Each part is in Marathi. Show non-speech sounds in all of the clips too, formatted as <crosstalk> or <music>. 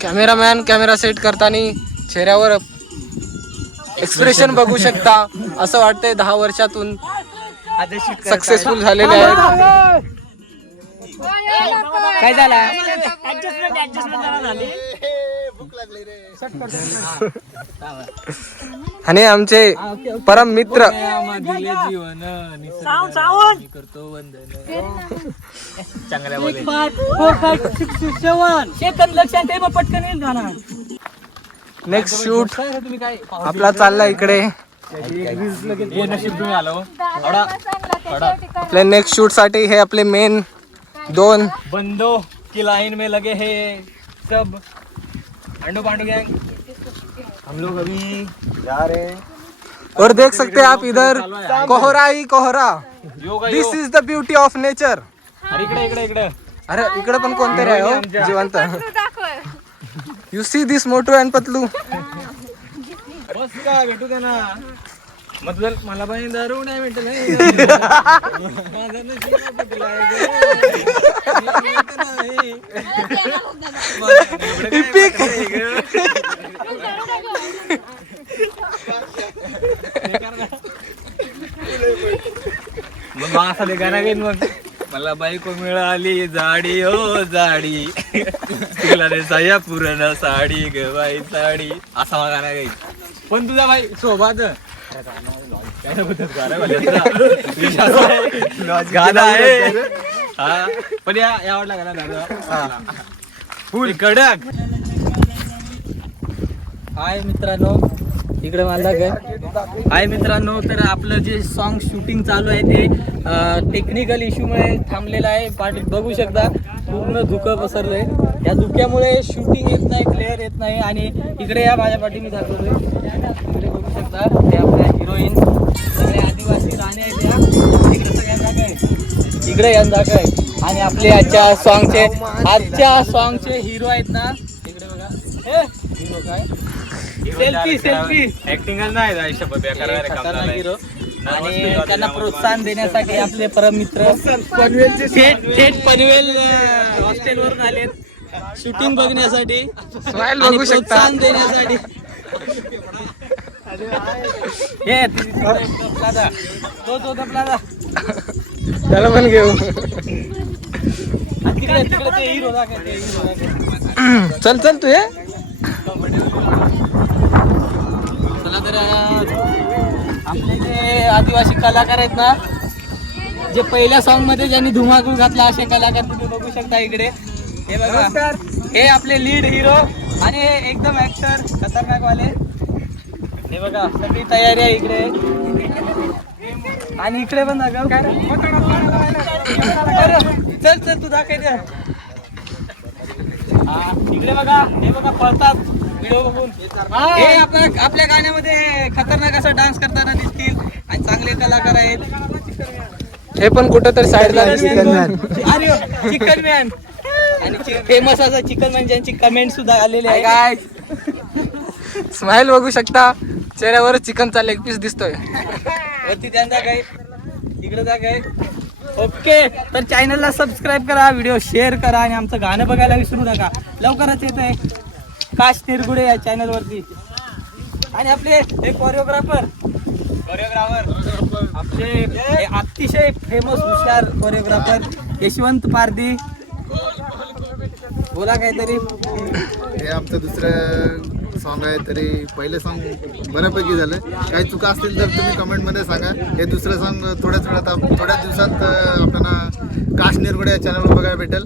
कॅमेरामॅन कॅमेरा सेट करताना चेहऱ्यावर एक्सप्रेशन बघू शकता. असं वाटतंय दहा वर्षातून सक्सेसफुल झालेले आहेत. काय झाला? आणि आमचे परम मित्र. नेक्स्ट शूट आपला चालला इकडे. आपल्या नेक्स्ट शूटसाठी हे आपले मेन दोन. बंदो की लाइन में लगे हैं. सब. अंडो पांडू गैंग। हम लोग अभी जा रहे हैं। और देख सकते हैं आप इधर कोहरा ही कोहरा। This is the beauty of nature अरे इकडे इकडे इकडे। अरे इकडे पण कोणतरी आहे हो? जिवंत। You see this Motu and Patlu? बस का भेटू दे ना। मतलब मला पण दारू नाही भेटलं माझं नशीब पटलं आहे गं. मला भेटत नाही. एवढं काय गं? मग असा ते गाणं घेईन मग मला बायको मिळाली जाडी हो जाडी तुला रे साया पुरण साडी ग बाई साडी असा मला गाणं गाईल पण तुझा बाई सोबत गाणं आहे. हा. पण या आवडला गाणं दादा? फुल कडक. हाय मित्रांनो. इकडे मला काय हाय मित्रांनो तर आपलं जे सॉन्ग शूटिंग चालू आहे ते टेक्निकल इश्यूमुळे थांबलेलं आहे. पाठी बघू शकता. पूर्ण धुकं पसरलंय. या धुक्यामुळे शूटिंग येत नाही क्लिअर येत नाही. आणि इकडे या माझ्या पाठी मी दाखवतोय. इकडे यांना काय? आणि आपले आजच्या सॉन्गचे आजच्या सॉन्गचे हिरो आहेत ना? इकडे बघा. हिरो काय? सेल्फी सेल्फी ऍक्टिंगच नाही हिरो आणि त्यांना प्रोत्साहन देण्यासाठी आपले परम मित्र थेट थेट पनवेल हॉस्टेल वरून आलेत. शूटिंग बघण्यासाठी. प्रोत्साहन देण्यासाठी. ये प्लाझा. तो तो प्लाझा. त्याला पण घेऊ. चल चल तू ये. चला तर आपले जे आदिवासी कलाकार आहेत ना जे पहिल्या सॉन्गमध्ये ज्यांनी धुमाकूळ घातला असे कलाकार तुम्ही बघू शकता इकडे. हे बघा. हे आपले लीड हिरो आणि हे एकदम ऍक्टर खतरनाक वाले हे बघा सगळी तयारी आहे इकडे. आणि इकडे पण दाखव अरे, चल चल तू दाखव द्या हा, इकडे बघा हे बघा पळतात व्हिडिओ बघून. हे आपल्या आपल्या गाण्यामध्ये खतरनाक असा डान्स करताना दिसतील आणि चांगले कलाकार आहेत. हे पण कुठं तर साईडला अरे चिकन मॅन आणि फेमस असा चिकन मॅन ज्यांची कमेंट सुद्धा आलेली आहे काय स्माइल बघू शकता. चेहऱ्यावर चिकनचा लेग पीस दिसतोय. वरती त्यांचा काय इकडे जा काय ओके तर चॅनलला सबस्क्राईब करा व्हिडिओ शेअर करा आणि आमचं गाणं बघायला विसरू नका. लवकरच येत आहे काश तिरगुडे या चॅनल वरती. आणि आपले हे कोरिओग्राफर कोरिओग्राफर आपले हे अतिशय फेमस हुशार कोरिओग्राफर यशवंत पारदी बोला काहीतरी. हे आमचं दुसरं सॉन्ग आहे तरी पहिले सॉन्ग बऱ्यापैकी झालं. काही चुका असतील तर तुम्ही कमेंटमध्ये सांगा. हे दुसरं सॉन्ग थोड्याच वेळात थोड्याच दिवसात आपल्याला काश निरगुडे या चॅनलवर बघायला भेटेल.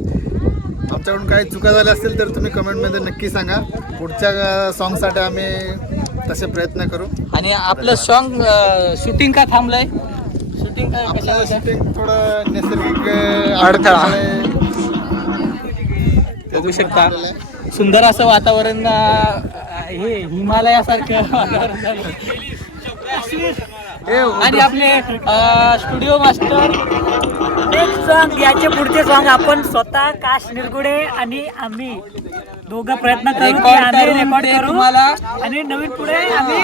आमच्याकडून काही चुका झाल्या असतील तर तुम्ही कमेंटमध्ये नक्की सांगा. पुढच्या सॉन्गसाठी आम्ही तसे प्रयत्न करू. आणि आपलं सॉन्ग शूटिंग का थांबलंय? शूटिंग का आपलं कशावर शूटिंग थोडं नैसर्गिक अडथळा. बघू शकता. सुंदर असं वातावरण हे हिमालयासारखं <laughs> वातावरण झालं आणि आपले स्टुडिओ मास्टर. एक सॉन्ग याचे पुढचे सॉन्ग आपण स्वतः काश निरगुडे आणि आम्ही दोघं प्रयत्न करू की आम्ही रेकॉर्ड करू. तुम्हाला आणि नवीन पुढे आम्ही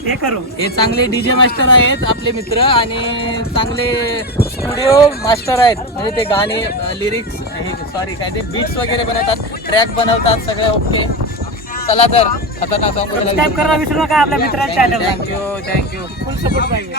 हे करू. हे चांगले डीजे मास्टर आहेत आपले मित्र आणि चांगले स्टुडिओ मास्टर आहेत. म्हणजे ते गाणे लिरिक्स हे सॉरी काय ते बीट्स वगैरे बनवतात ट्रॅक बनवतात सगळे ओके चला तर. खतरनाक सॉन्ग सबस्क्राईब करायला विसरू नका आपल्या मित्राच्या चॅनलला थँक्यू थँक्यू फुल सपोर्ट पाहिजे.